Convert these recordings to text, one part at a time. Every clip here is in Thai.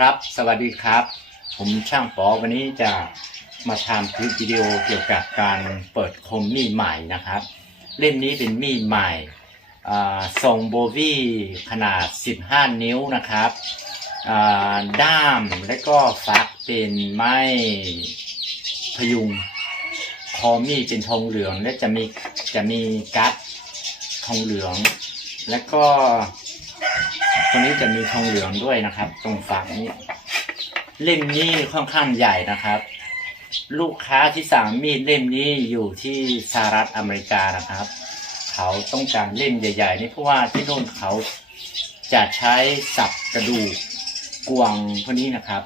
ครับ สวัสดีครับ ผมช่างปอวันนี้จะมาทำคลิปวิดีโอเกี่ยวกับการเปิดคมมีดใหม่นะครับ เล่มนี้เป็นมีดใหม่ทรงโบวี่ขนาด 15 นิ้วนะครับด้ามและก็ฟักเป็นไม้พยุงคอมีดเป็นทองเหลืองและจะมีจะมีกัดทองเหลือง และก็ ตรงนี้จะมีทองเหลืองด้วยนะครับ ตรงฝั่งนี้ เล่มนี้ค่อนข้างใหญ่นะครับ ลูกค้าที่สั่งมีดเล่มนี้อยู่ที่สหรัฐอเมริกานะครับ เขาต้องการเล่มใหญ่ ๆ นี่เพราะว่าที่โน่นเขาจะใช้สับกระดูกกวางพวกนี้นะครับ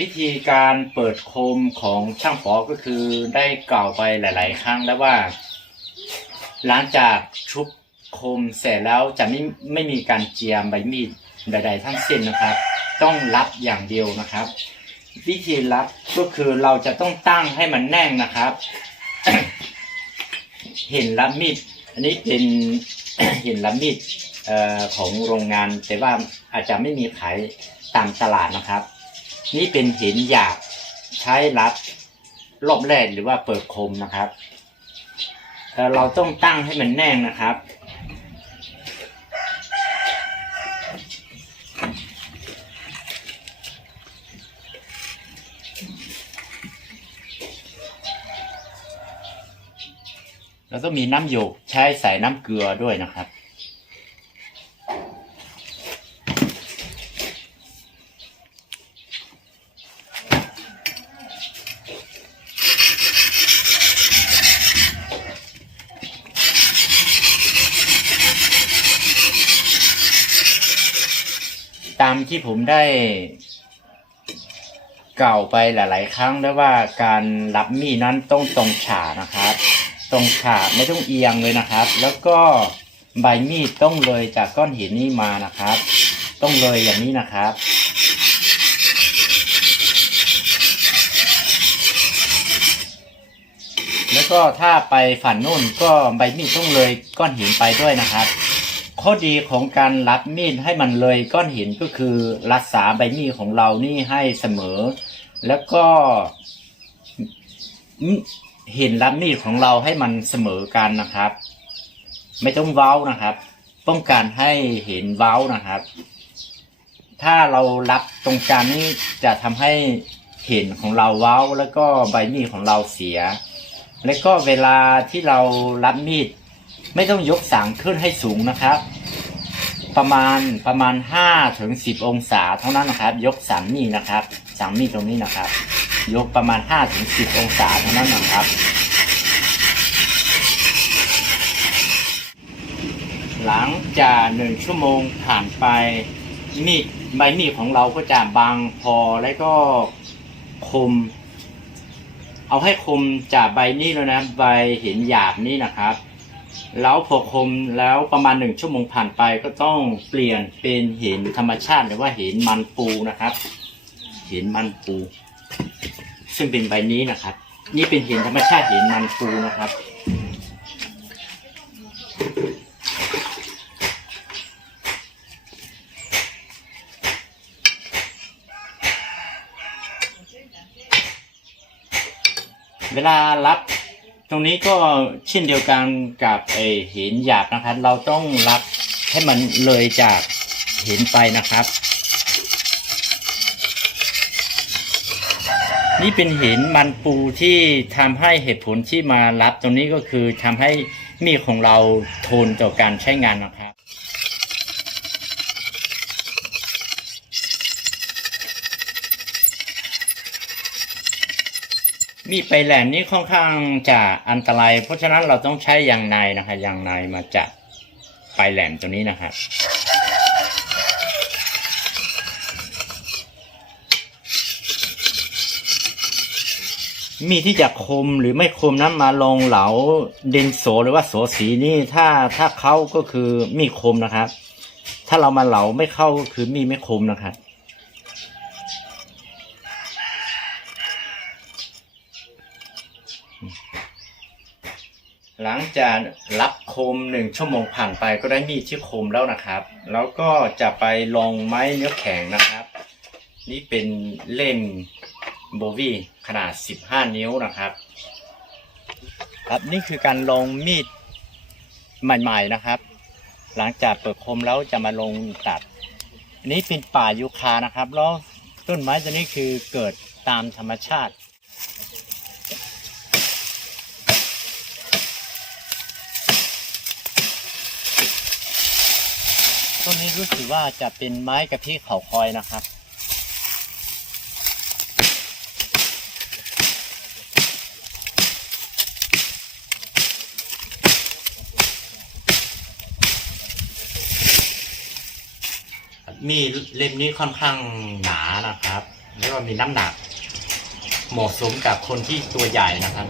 วิธีการเปิดโคมของช่างปอก็คือได้กล่าวไปหลาย ๆ ครั้งแล้วว่า หลังจากชุบ คมเสร็จแล้วจะไม่ไม่มีการเจียมใบมีดใดๆทั้งสิ้นนะครับ ต้องรับอย่างเดียวนะครับ วิธีรับก็คือเราจะต้องตั้งให้มันแน่นนะครับ เห็นรับมีดอันนี้เป็นเห็นรับมีดออของโรงงาน แต่ว่าอาจจะไม่มีขายตามตลาดนะครับ นี่เป็นเห็นหยาบใช้รับรอบแรกหรือว่าเปิดคมนะครับเอ่อเราต้องตั้งให้มันแน่นนะครับ แล้วก็มีน้ำหยกใช้ใส่น้ำเกลือด้วยนะครับ ตามที่ผมได้เก่าไปหลาย ๆ ครั้งแล้วว่าการรับมีดนั้นต้องตรงฉานะครับ ตรงฉาไม่ต้องเอียงเลยนะครับ แล้วก็ใบมีดต้องเลยจากก้อนหินนี้มานะครับ ต้องเลยอย่างนี้นะครับแล้วก็ถ้าไปฝันนู่นก็ใบมีดต้องเลยก้อนหินไปด้วยนะครับ ข้อดีของการรับมีดให้มันเลยก้อนหินก็คือรักษาใบมีดของเรานี่ให้เสมอ แล้วก็ ห็นรับมีดของเราให้มันเสมอกันนะครับ ไม่ต้องเว้านะครับต้องการให้เห็นเว้านะครับ ถ้าเรารับตรงกลางนี่จะทำให้เห็นของเราเว้าแล้วก็ใบมีดของเราเสีย แล้วก็เวลาที่เรารับมีด ไม่ต้องยกสางขึ้นให้สูงนะครับ ประมาณประมาณห้าถึงสิบองศาเท่านั้นนะครับ ยกสามมีดนะครับสามมีดตรงนี้นะครับ ยกประมาณห้าถึงสิบองศาเท่านั้นนะครับ หลังจากหนึ่งชั่วโมงผ่านไปมีดใบมีดของเราก็จะบางพอแล้วก็คม เอาให้คมจากใบนี้แล้วนะใบเห็นหยาบนี่นะครับ แล้วพอคมแล้วประมาณหนึ่งชั่วโมงผ่านไปก็ต้องเปลี่ยนเป็นเห็นธรรมชาติหรือว่าเห็นมันปูนะครับ เห็นมันปู ซึ่งเป็นใบนี้นะครับ นี่เป็นห็นธรรมชาติห็นมันปูนะครับ เวลารับตรงนี้ก็เช่นเดียวกันกับไอห็นหยาบนะครับ เราต้องรับให้มันเลยจากห็นไปนะครับ นี่เป็นห็นมันปูที่ทำให้เหตุผลที่มารับตรงนี้ก็คือทำให้มีดของเราทนต่อการใช้งานนะครับ มีดไปแหลมนี่ค่อนข้างจะอันตราย เพราะฉะนั้นเราต้องใช้ยางในนะคะยางในมาจับปลายแหลมตัวนี้นะครับ มีดที่จะคมหรือไม่คมนั้นมาลงเหลาเดนโสหรือว่าโสสีนี่ถ้าถ้าเข้าก็คือมีดคมนะครับ ถ้าเรามาเหลาไม่เข้าก็คือมีดไม่คมนะครับหลังจากรับคมหนึ่งชั่วโมงผ่านไปก็ได้มีดที่คมแล้วนะครับ แล้วก็จะไปลองไม้เนื้อแข็งนะครับ นี่เป็นเล่ม โบวีขนาด 15 นิ้วนะครับ ครับนี่คือการลงมีดใหม่ๆนะครับ หลังจากเปิดคมแล้วจะมาลงตัดอันนี้เป็นป่ายูคานะครับแล้วต้นไม้ตัวนี้คือเกิดตามธรรมชาติต้นนี้รู้สึกว่าจะเป็นไม้กระพี่เขาคอยนะครับ มีดเล่มนี้ค่อนข้างหนานะครับ แล้วก็มีน้ำหนัก เหมาะสมกับคนที่ตัวใหญ่นะครับ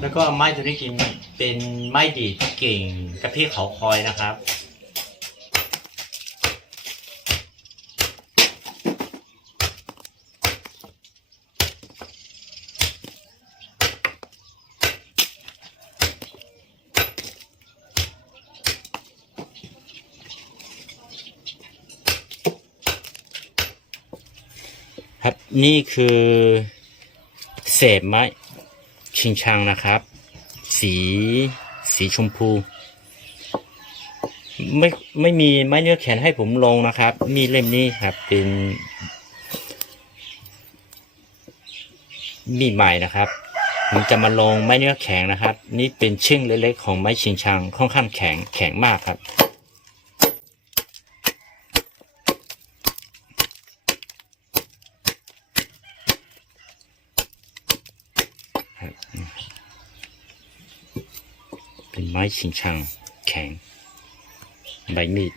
แล้วก็ไม้ตัวนี้กินเป็นไม้ดีดเก่งกระพี่เขาคอยนะครับ นี่คือเศษไม้ชิงชังนะครับ สีสีชมพู ไม่ไม่มีไม้เนื้อแขนให้ผมลงนะครับ มีเล่มนี้ครับเป็นมีดใหม่นะครับผมจะมาลงไม้เนื้อแข็งนะครับ นี่เป็นชึ่งเล็กๆของไม้ชิงชังค่อนข้างแข็งแข็งมากครับ เป็นไม้ชิงชังแข็ง ใบมีด